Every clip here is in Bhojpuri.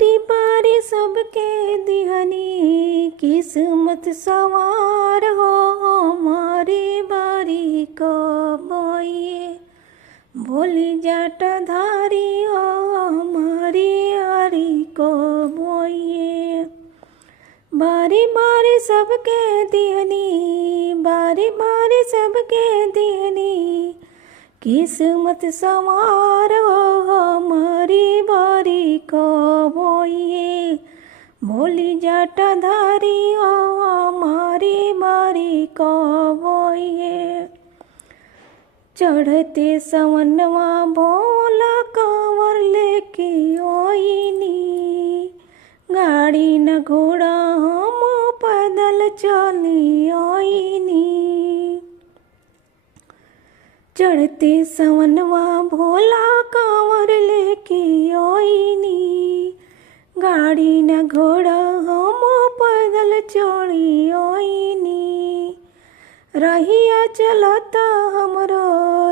बारी बारी सबके दिहनी किस्मत सवार हो, हमारी बारी कब आइए भोली जटाधारी हो, हमारी आरी कब आइए। बारी बारी सबके दिहनी, बारी बारी सबके दिहनी किस्मत सवार हो, हमारी बारी कब आइए भोली जटाधारी हो, हमारी बारी कब आइए। चढ़ते सवनवा भोला कांवर लेके आईनी, गाड़ी न घोड़ा हम पैदल चली आईनी। चढ़ते सवनवा भोला कांवर लेके आईनी, गाड़ी न घोड़ा हम पैदल चली आईनी। रहिया चलता हमरो,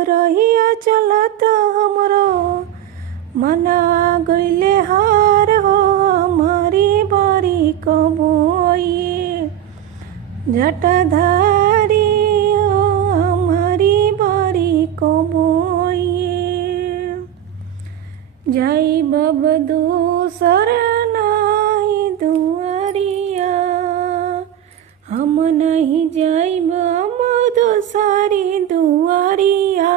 रहिया चलता हमरो मना गइले हार हो, हमारी बारी कब आइए जटाधारी हो, हमारी बारी कब आइए। जाई बब दूसर नाई दुआरिया, हम नहीं जाइब हम दोसारी दुआरिया।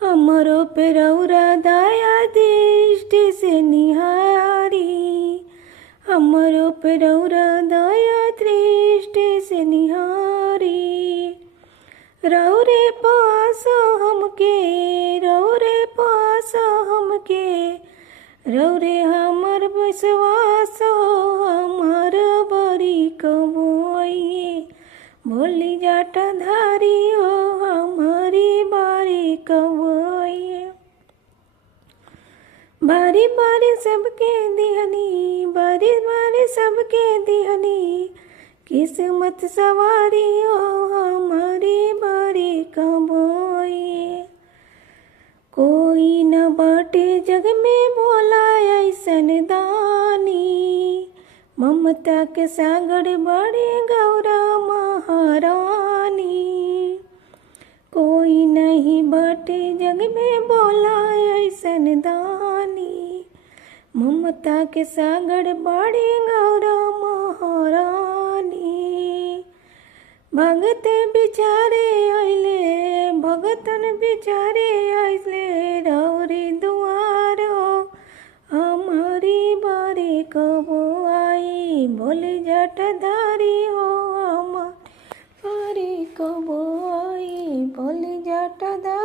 हमरो पे रौरा दया दृष्टि से निहारी, हमरो पे रौरा दया दृष्टि से निहारी। रौरे पास हमके, रौरे पास हमके, रौरे हमर विश्वास हो, हमार बारी कब आइए भोली जटाधारी हो, हमारी बारी कब आइए। बारी बारी सबके दिहनी, बारी बारी सबके दिहनी किस्मत सवारी हो, हमारी बारी कब आइए। कोई न बाटे जग में भोला ऐसन दानी, ममता के सागर बड़े गौरा महारानी। कोई नहीं बाटे जग में भोला ऐसन दानी, ममता के सागर बड़े गौरा महारानी। भगत बिचारे आइले, भगतन बिचारे आइले रौरी दुआर हो, हमारी बारी कब आई भोली जटाधारी हो, हमारी बारी कब आई भोली जटाधारी।